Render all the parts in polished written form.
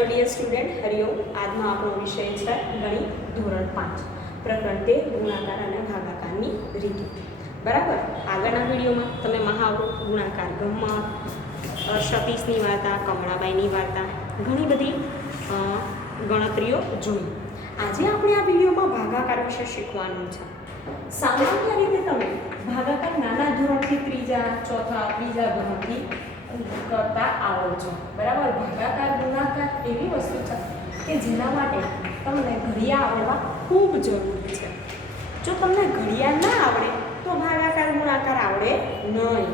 Hello dear student Hariom. आज आपणो विषय है गणित धोरण 5 प्रकरण 13 गुणाकार और भागाकारनी रीतो। बराबर आगळना विडियोमां तमे महावरो गुणाकार गम्मत सतीशनी वार्ता कमळाबाईनी वार्ता घणी बधी गणतरीओ जोई। आजे आपणे आ विडियोमां भागाकार विषे शीखवानुं छे। सामान्य रीते तमे भागाकार नाना धोरणथी त्रीजा चौथा बीजा धोरणथी करता आवडो छो। बराबर भागाकार गुणाकार एवी वस्तु छे के जेना माटे तमने घड़िया आवडवा खूब जरूरी छे। जो तमने घड़िया ना आवडे तो भागाकार गुणाकार आवडे नहीं।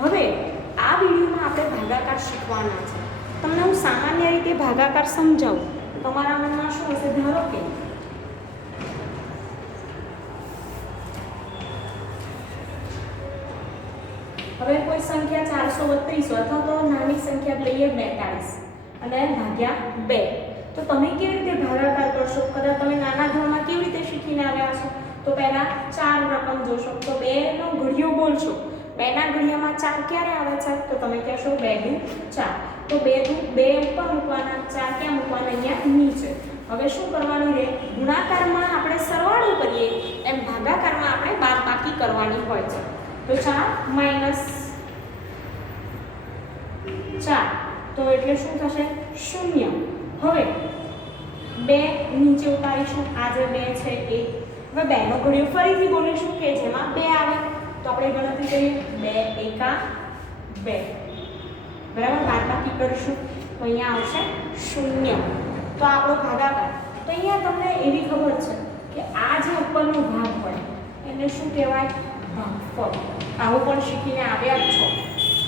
हवे आ विडियोमां आपणे भागाकार शीखवाना छे। तमने हूँ सामान्य रीते भागाकार समजावुं। तमारा मनमा शुं हशे? धारो के હવે કોઈ સંખ્યા 432 અથવા તો નાની સંખ્યા લઈએ 42 અને ભાગ્યા 2 તો તમે કેવી રીતે ભાગાકાર કરશો? કદાચ તમે નાના ધોરણમાં કેવી રીતે શીખીને આવ્યા છો? તો પહેલા 4 રકમ જોશો તો 2 નો ઘડિયો બોલશો। 2 ના ઘડિયામાં 4 ક્યારે આવે છે? તો તમે કહેશો 2 દુ 4। તો 2 ઉપર મૂકવાના, 4 ક્યાં મૂકવાના? અહીંયા નીચે। હવે શું કરવાનું રે? ગુણાકારમાં આપણે સરવાળો કરીએ એમ ભાગાકારમાં આપણે બાદબાકી કરવાની હોય છે। तो 4 माइनस 4 तो एटले शुं थशे? 0। हवे 2 नीचे उतारीशुं। आ जे 2 छे ए हवे 2 नो घडियो फरीथी बोलीशुं के जेमां 2 आवे तो आपणे गणतरी करीए 2 एका 2। बराबर बादबाकी करीशुं तो अहींया आवशे 0। तो आपणो भागाकार तो अहींया तमने एवी खबर छे के आ जे उपरनो भाग होय एने शुं कहेवाय? भागफळ। आवुं पण शीखीने આવ્યા જ છો।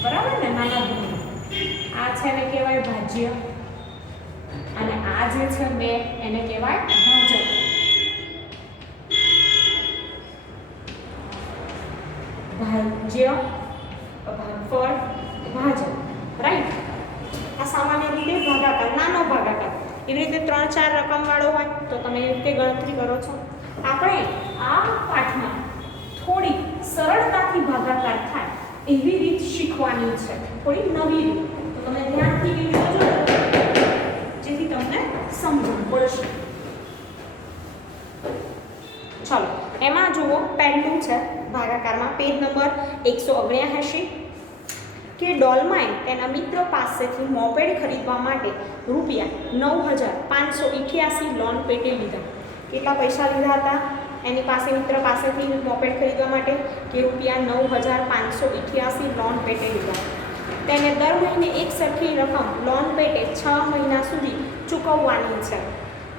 बराबर ने? नाना धोरण आ छे ने कहेवाय भाज्य અને આ જે છે 2 એને કહેવાય ભાજક। ભાજ્ય ભાગફળ ભાજક। રાઈટ। આ સામાન્ય રીતે ભાગાકાર નાનો ભાગાકાર એવી રીતે 3-4 રકમ વાળો હોય તો તમે એ રીતે ગણતરી કરો છો। આપણે આ પાઠમાં थोड़ी सरलताथी भागाकार थाय एवी रीत शीखवानी छे, थोड़ी नवी रीत। तो तमे ध्यानथी विडियो जोजो जेथी तमने समजण पड़शे। चलो एमां जुओ पहेलुं छे भागाकारमा पेज नंबर 179 के डोलमाए तेना मित्र पासेथी मोपेड खरीदवा माटे रूपिया 9588 लोन पेटे लीधा। केटला पैसा लीधा हता एनी पासे? मित्र पासेथी मोपेड खरीदवा माटे के रूपिया 9588 लोन पेटे लीधा। तेने दर महीने एक सरखी रकम लोन पेटे 6 महीना सुधी चूकववानी छे।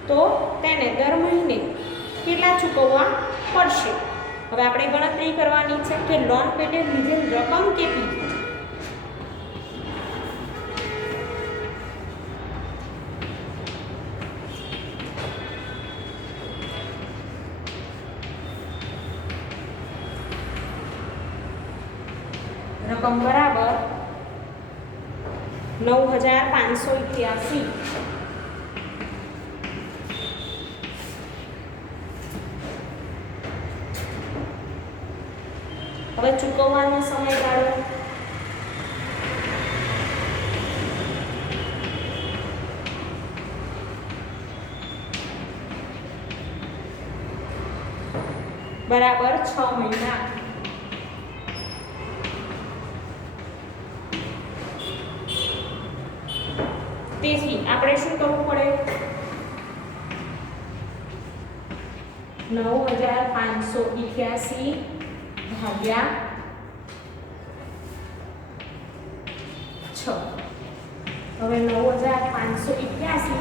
तो तेने दर महीने केटला चूकववा पड़शे? हवे आपणे गणतरी करवानी छे के लोन पेटे लीधेल रकम केटली। रकम बराबर 9588। હવે ચૂકવવાનો સમયગાળો बराबर 6 महीना। તેથી આપણે શું કરવું પડે? 9588 ભાગ્યા 6। હવે 9588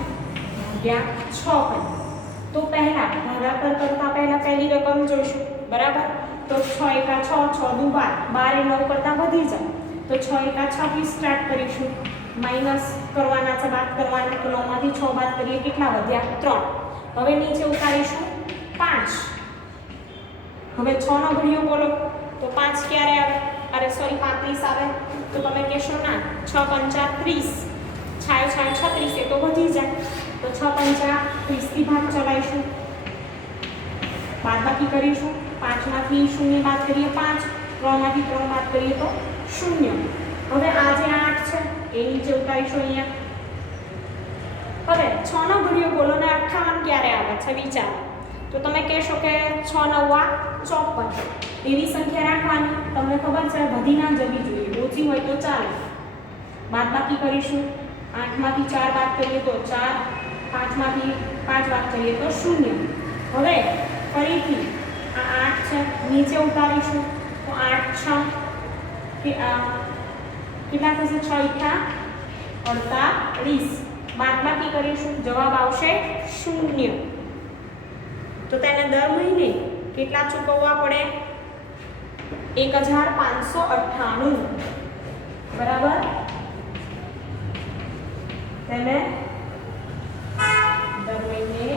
ભાગ્યા 6 કરીએ તો પહેલા ભાગાકાર કરતા પહેલા પહેલી રકમ જોઈશું। બરાબર? તો 6 એકા 6 6 દુ 12 12 એ 9 કરતા વધી જાય તો 6 એકા 6 થી સ્ટાર્ટ કરીશું। माइनस करवाना छे, बात करवाना तो 9 मांथी 6 बात करिए केटला वध्या? 3। हवे नीचे उतारीशुं 5। हवे 6 नो घडियो बोलो तो 5 क्यारे आवे? अरे सॉरी 35 आवे। तो तमे कहेशो ना 6 पंचा 30 छायो 36 ए तो वधी जाय तो 6 पंचा 30 थी भाग चलाईशुं, बादबाकी करीशुं। 5 मांथी 0 बात करिए 5, 3 मांथी 3 बात करिए तो 0। हवे आ जे 8 छे ए नीचे उतारीशुं। अहींया હવે 6 નો ઘડિયો બોલો ને 58 ક્યારે આવે છે વિચારો. તો તમે કહેશો કે 6 × 9 = 54. એવી સંખ્યા રાખવાની. તમને ખબર છે વધી ના જવી જોઈએ, ઓછી હોય તો ચાલે. બાદબાકી કરીશું. 8 માંથી 4 બાદ કરીએ તો 4, 5 માંથી 5 બાદ કરીએ તો 0. હવે ફરીથી આ 8 છે, નીચે ઉતારીશું તો 8 6 કે કેટલા થશે? 6 × 8 = 48. બાદબાકી કરીશું, જવાબ આવશે 0. તો તેને દર મહિને કેટલા ચૂકવવા પડે? 1598. બરાબર? તેને દર મહિને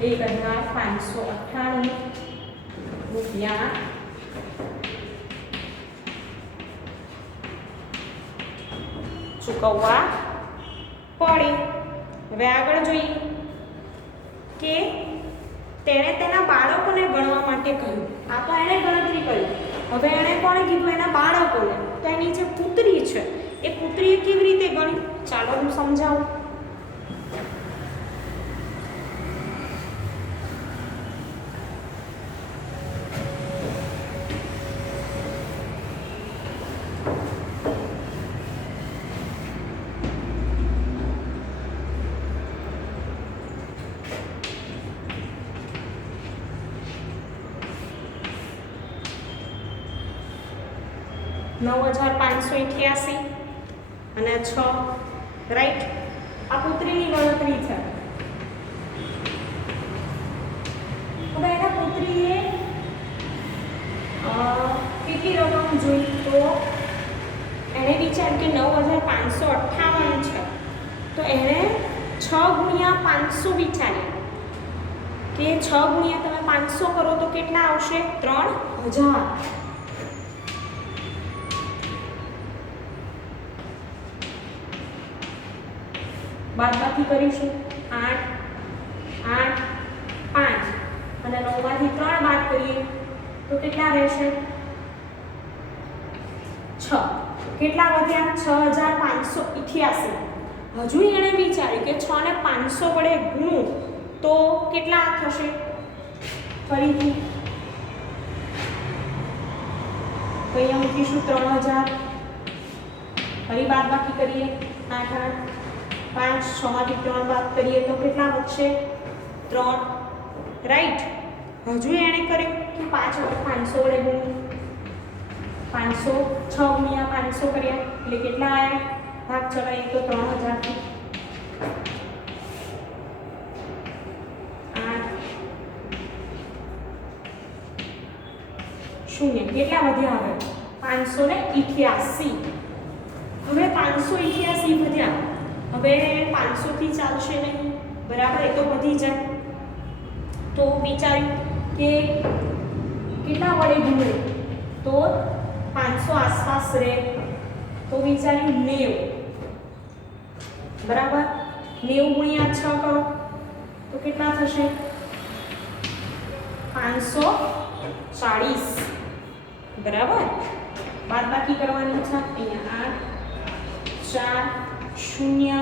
1598 રૂપિયા ચૂકવવા પડે. હવે આગળ જોઈએ કે તેણે તેના બાળકોને ગણવા માટે કહ્યું. આ તો એણે ગણતરી કરી. હવે એણે કોણે કીધું? એના બાળકોને. તો એની જે પુત્રી છે એ પુત્રીએ કેવી રીતે ગણી? ચાલો હું સમજાવું. $9,588 અને 6, રાઈટ? આ પુત્રીની ગણતરી છે. હવે એના પુત્રીએ કેટલી રકમ જોઈ? તો એણે વિચાર્યું કે 9,558 છે, તો એણે 6 × 500 વિચાર્યા કે 6 × તમે 500 કરો તો કેટલા આવશે? 3000. બાદબાકી કરીશું. 8, 8, 5 અને 9 માંથી 3 બાદ કરીએ તો કેટલા રહેશે? 6. કેટલા વધ્યા? 6,588. હજુ એણે વિચાર્યું કે 6 ને 500 વડે ગુણું તો કેટલા થશે? ફરીથી તો અહીંયા મૂકીશું 3000. ફરી બાદબાકી કરીએ. 8, 8, 5, 6 માંથી 3 બાદ કરીએ તો કેટલા વધશે? 3, રાઈટ? હજુ એણે કર્યું કે 5 વડે 500 વડે ગુણ્યું. 500 6 × 500 કર્યા એટલે કેટલા આવ્યા? ભાગ ચલાવીએ તો 3000 થી 8 0 કેટલા વધ્યા? હવે 588. હવે 588 વધ્યા. હવે 500 થી ચાલશે નહીં, બરાબર? એ તો વધી જાય. તો વિચાર્યું કે કેટલા વડે ગુણે તો 500 આસપાસ રહે. તો વિચાર્યું 90. બરાબર? 90 × 6 કરો તો કેટલા થશે? 540. બરાબર? બાદબાકી કરવાની છે. અહીંયા 8, 4, 0,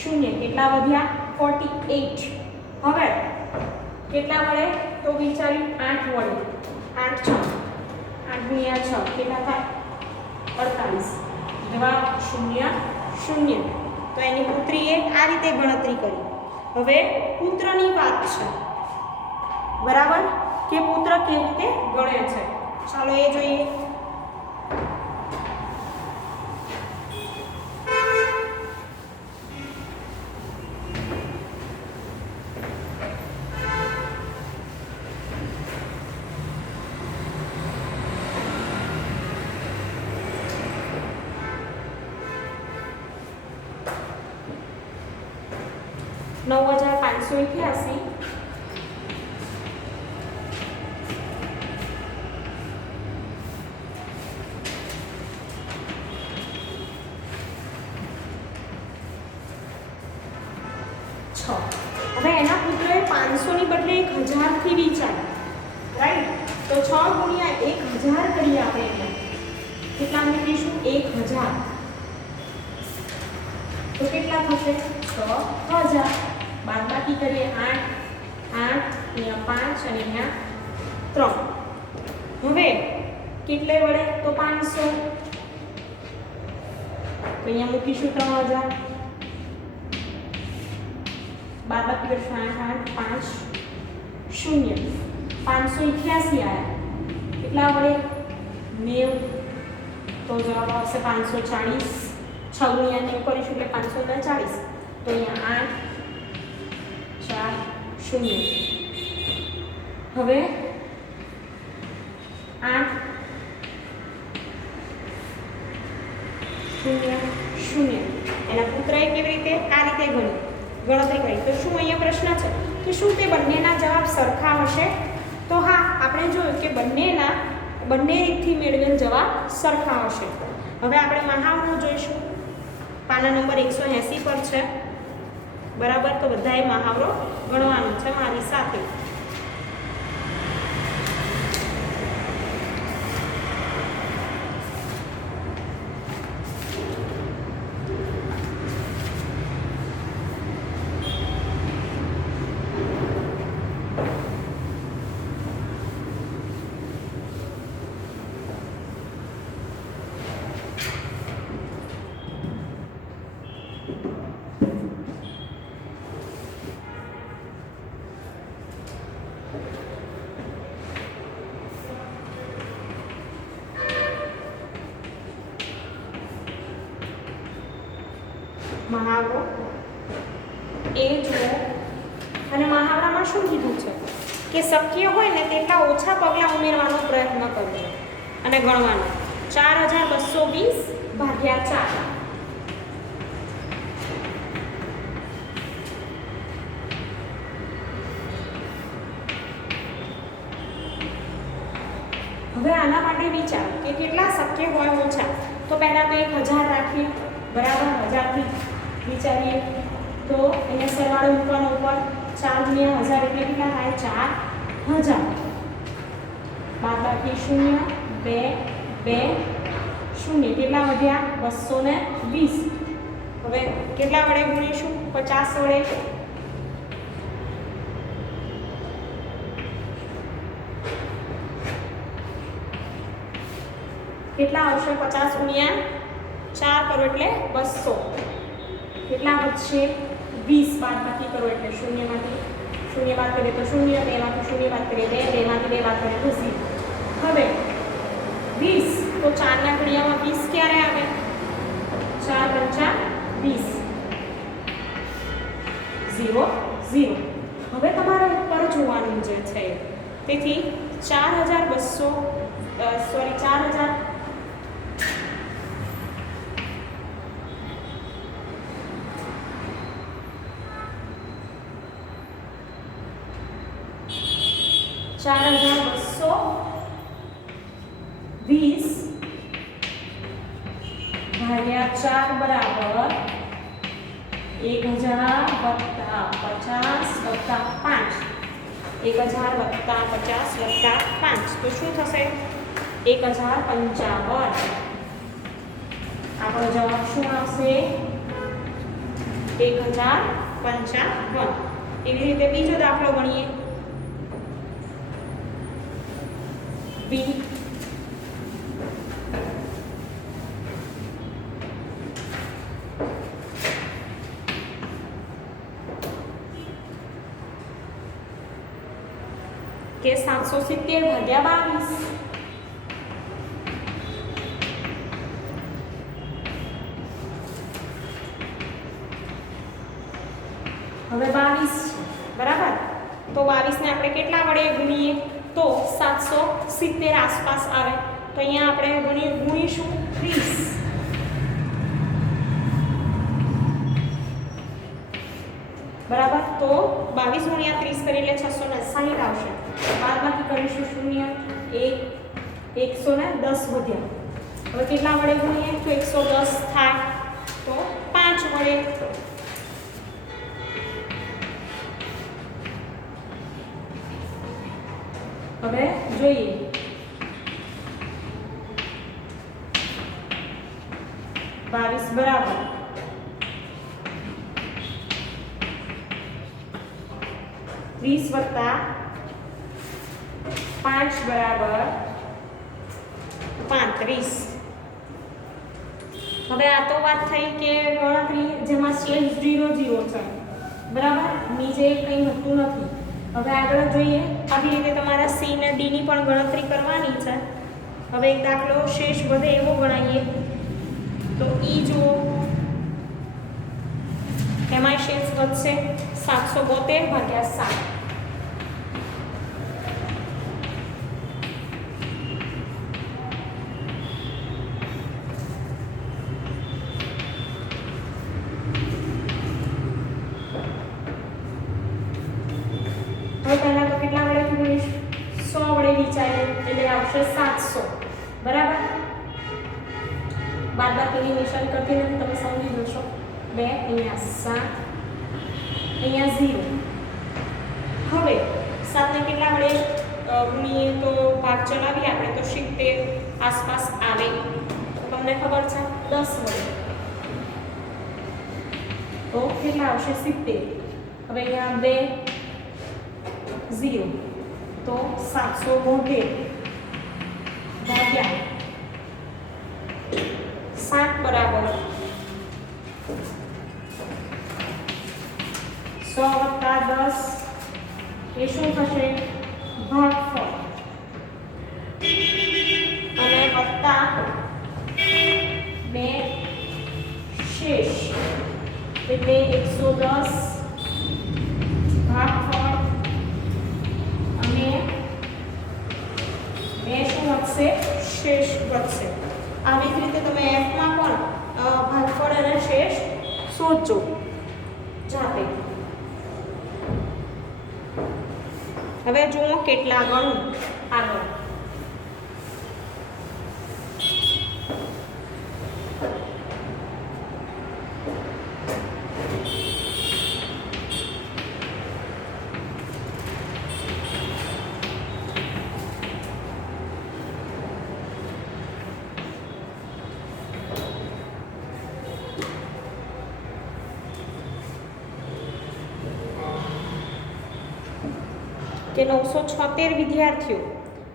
0 કેટલા વધ્યા? 48. હવે કેટલા વડે? તો વિચાર્યું 8 વડે. 8 × 6 કેટલા થાય? 48. જવાબ 0, 0. તો એની પુત્રીએ આ રીતે ગણતરી કરી. હવે પુત્રની વાત છે, બરાબર? કે પુત્ર કેવી રીતે ગણે છે, ચાલો એ જોઈએ. $9,588 હવે એના પુત્રએ 500 ની બદલે 1000 થી વિચાર્યું, રાઈટ? તો 6 × 1000 કરીએ આપણે. કેટલા મૂકીશું? 1000. તો કેટલા થશે 6000. બાદબાકી કરીએ 8 અહીંયા 5 અને અહીંયા 3. હવે કેટલે વડે તો 500, તો અહીંયા મૂકીશું 3000. બાદબાકી કરીશું 8 5 0 588 આયા. કેટલા વડે 90, તો જવાબ આવશે 540. 6 ગુણ્યા 90 કરીશું એટલે 540. તો અહીંયા 8 4 0. હવે 8 0 0 એના પુત્રએ કેવી રીતે આ રીતે ગણતરી કરી. તો શું અહીંયા પ્રશ્ન છે કે શું તે બંનેના જવાબ સરખા હશે? તો હા, આપણે જોયું કે બંને રીતથી મેળવેલ જવાબ સરખા હશે. હવે આપણે મહાવરો જોઈશું. પાના નંબર 180 પર છે. બરાબર, તો બધાએ મહાવરો ગણવાનો છે મારી સાથે. મહાવરો એ જુઓ, અને મહાવરામાં શું કીધું છે કે શક્ય હોય ને તેટલા ઓછા પગલાં ઉમેરવાનો પ્રયત્ન કરજો અને ગણવાનો. 4220 ભાગ્યા 4. હવે આના માટે વિચાર કે કેટલા શક્ય હોય ઓછા. તો પહેલા તો 1000 રાખીએ. બરાબર, 1000 થી વિચારીએ તો એને સરવાળો મૂકવાનો ઉપર. 4 ગુણ્યા 1000 એટલે કેટલા થાય 4000. બાદબાકી 0 2 2 0 કેટલા વધ્યા 220. હવે કેટલા વડે ગુણીશું 50 વડે. કેટલા આવશે 50 ગુણ્યા 4 કરો એટલે 200. કેટલા વધશે 20. બાદબાકી કરો એટલે 0 માંથી 0 બાદ કરીએ તો 0, 2 માંથી 0 બાદ કરીએ 2, 2 માંથી 2 બાદ કરીએ તો 0. હવે 20, તો 4 ના ઘડિયામાં 20 ક્યારે આવે 4 પંચા 20 0 0. હવે તમારે ઉપર જોવાનું જે છે, તેથી 4000 4220 ભાગ્યા 4 બરાબર 1000 વત્તા 50 વત્તા 5. 1000 વત્તા 50 વત્તા 5 તો શું થશે 1055. આપણો જવાબ શું આવશે 1055. એવી રીતે બીજો દાખલો ગણીએ. બી કે 770 ભાગ્યા 22. હવે 22 બરાબર, તો 22 ને આપણે કેટલા વડે ગુણીએ તો 770 આસપાસ આવે. તો અહીંયા આપણે ગુણીશું 30. બરાબર, તો 22 ગુણ્યા 30 કરીએ એટલે 660 આવશે. બાદબાકી કરીશું 0 1 110 વધ્યા. હવે કેટલા વડે ગુણીએ તો 110 થાય, તો 5 વડે. હવે જોઈએ 22 બરાબર 30 વત્તા 5 બરાબર 35. હવે આ તો વાત થઈ કે ગણતરી જેમાં શેષ 0 0 છે, બરાબર, નીચે કંઈ હોતું નથી. હવે આગળ જોઈએ, આવી રીતે તમારા સી અને ડી ની પણ ગણતરી કરવાની છે. હવે એક દાખલો શેષ વધે એવો ગણાવીએ તો ઈ જુઓ, એમાં શેષ વધશે 772 ભાગ્યા 7. હવે પહેલા તો કેટલા વડે ગુણીશું? 100 વડે વિચારીએ એટલે આવશે 700, બરાબર. બાદબાકીની નિશાન કરતી નથી, તમે સમજી જશો. 2 અહીંયા 7 અહીંયા 0. હવે 7 ને કેટલા વડે ગુણીએ તો ભાગ ચલાવીએ આપણે તો 70 આસપાસ આવે. તમને ખબર છે 10 વડે તો કેટલા આવશે? 70. હવે અહીંયા 2 0 તો 772 ભાગ્યા 7 બરાબર 100 વત્તા 10 એ શું થશે? ભાગફળ. અને વત્તા 2 શેષ એટલે 110 ભાગફળ અને 2 શું વધશે? શેષ વધશે. આવી જ રીતે તમે F માં પણ ભાગફળ અને શેષ શોધજો જાતે. હવે જુઓ કેટલા ગણું આગળ. કે 976 વિદ્યાર્થીઓ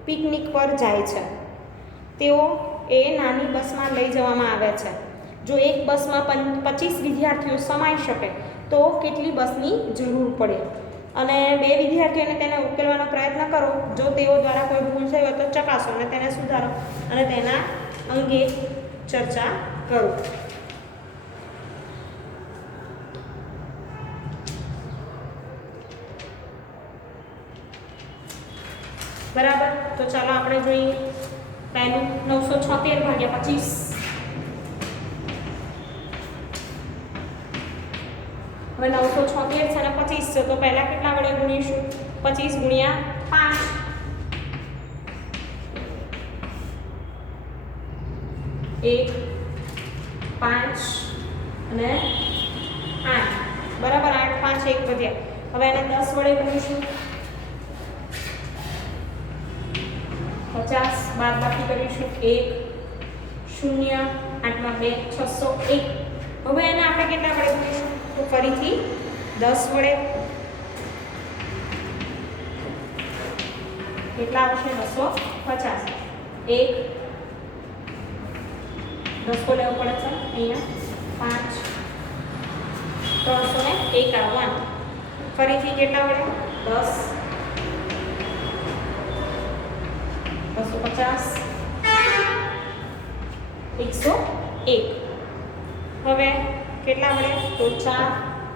પિકનિક પર જાય છે. તેઓ એ નાની બસમાં લઈ જવામાં આવે છે. જો એક બસમાં 25 વિદ્યાર્થીઓ સમાઈ શકે તો કેટલી બસની જરૂર પડે? અને 2 વિદ્યાર્થીઓને તેને ઉકેલવાનો પ્રયત્ન કરો. જો તેઓ દ્વારા કોઈ ભૂલ થઈ હોય તો ચકાસો અને તેને સુધારો અને તેના અંગે ચર્ચા કરો. બરાબર, તો ચાલો આપણે જોઈએ પહેલું 976 ભાગ્યા 25. હવે 976 છે અને 25 છે તો પહેલા કેટલા વડે ગુણીશું? 25 ગુણ્યા 5 1 5 અને 8, બરાબર. 8 5 1 વધ્યા. હવે એને 10 વડે ગુણીશું. 50 બાદબાકી કરીશું 1 0 8 માં 2 601. હવે એને આપણે કેટલા વડે ગુણીશું? તો ફરીથી 10 વડે. કેટલા આવશે? 250. 1 10 કો લેવો પડે છે અહીંયા 5 351. ફરીથી કેટલા વડે? 10 250 101. હવે કેટલા વડે? તો 4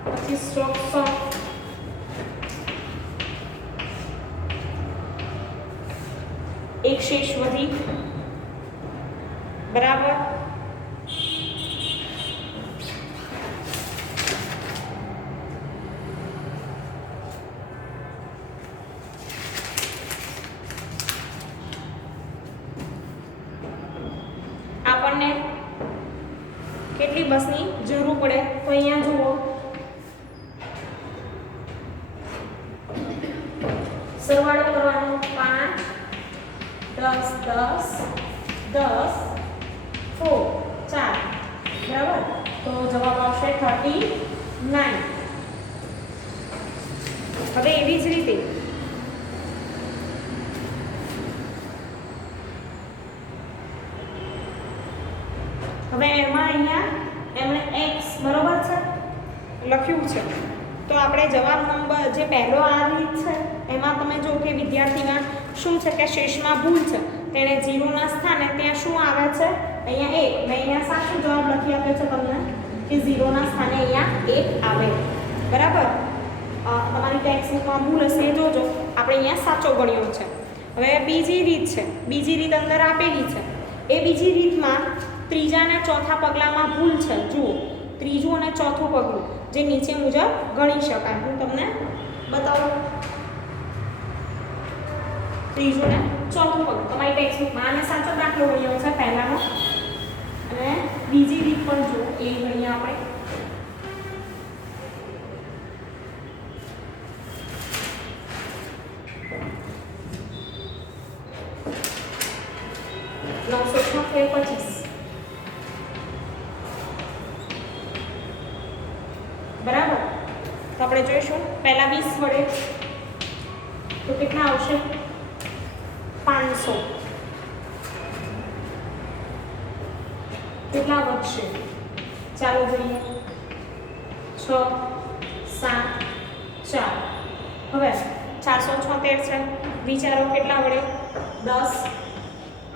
25 100. એક શેષ વધી, બરાબર. આપણને કેટલી બસની જરૂર પડે તો અહીંયા જુઓ, સરવાળો કરવાનો 5 10 10 10 4 બરાબર. તો જવાબ આવશે 39. હવે એવી જ રીતે હવે એમાં અહીંયા એમણે x બરોબર છે લખ્યું છે, તો આપણે જવાબ નંબર જે પહેલો આ રીત છે એમાં તમે જો કે વિદ્યાર્થીના શું છે કે શેષમાં ભૂલ છે, તેણે 0 ના સ્થાને ત્યાં શું આવે છે અહીંયા 1, મેં અહીંયા સાચો જવાબ લખી આપ્યો છે તમને કે 0 ના સ્થાને અહીંયા 1 આવે, બરાબર. તમારી ટેક્સ્ટબુકમાં ભૂલ હશે એ જોજો, આપણે અહીંયા સાચો ગણ્યો છે. હવે બીજી રીત છે, બીજી રીત અંદર આપેલી છે, એ બીજી રીતમાં ત્રીજા અને ચોથા પગલામાં ભૂલ છે. જુઓ ત્રીજું અને ચોથું પગલું જે નીચે મુજબ ગણી શકાય, હું તમને બતાવું. ત્રીજું ને ચોથું પગલું તમારી ટેક્સ્ટબુકમાં આને સાચો દાખલો ગણ્યો છે પહેલાનો, અને બીજી રીત પણ જુઓ એ ગણીએ આપણે. બરાબર, તો આપણે જોઈશું પહેલા 20 વડે તો કેટલા આવશે 500, કેટલા વધશે ચાલો જોઈએ 6 7 4, હવે 476 છે, વિચારો કેટલા વડે 10,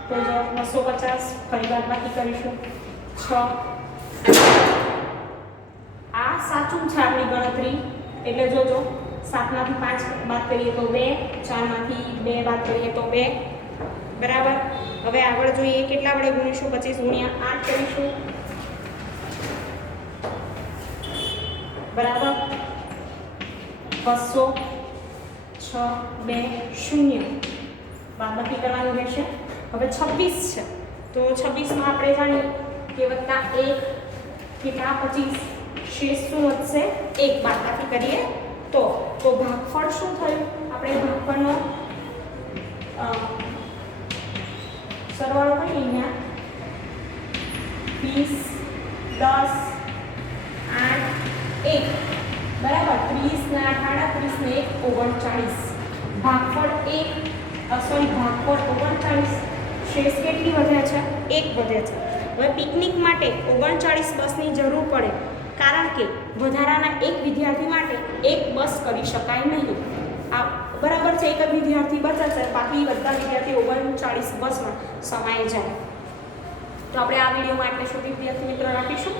તો જો 250 ફરી બાદબાકી કરીશું 6. આ સાચું છે આપણી ગણતરી, એટલે જોજો 7 માંથી 5 બાદ કરીએ તો 2, 4 માંથી 2 બાદ કરીએ તો 2, બરાબર. હવે આગળ જોઈએ કેટલા વડે ગુણીશું 25 ગુણ્યા 8 કરીશું, બરાબર 200 6 2 0 બાદબાકી કરવાનું રહેશે. હવે 26 છે, તો 26 માં આપણે જાણીએ કે વત્તા 1 કેટલા 25, શેષ શું વધશે 1, બાદબાકી કરીએ તો ભાગફળ શું થયું, આપણે ભાગફળનો સરવાળો કરીએ અહીંયા 20 10 8 1, બરાબર 30 ને 8 38 ને 1 39, ભાગફળ 1 સોરી ભાગફળ 39, શેષ કેટલી વધે છે 1 વધે છે. હવે પિકનિક માટે 39 બસની જરૂર પડે, કારણ કે વધારાના એક વિદ્યાર્થી માટે એક બસ કરી શકાય નહીં. આ બરાબર છે, એક જ વિદ્યાર્થી બચે છે, બાકી બધા વિદ્યાર્થી 39 બસમાં સમાઈ જાય. તો આપણે આ વિડીયોમાં એટલે સુધી વિદ્યાર્થી મિત્રો રાખીશું.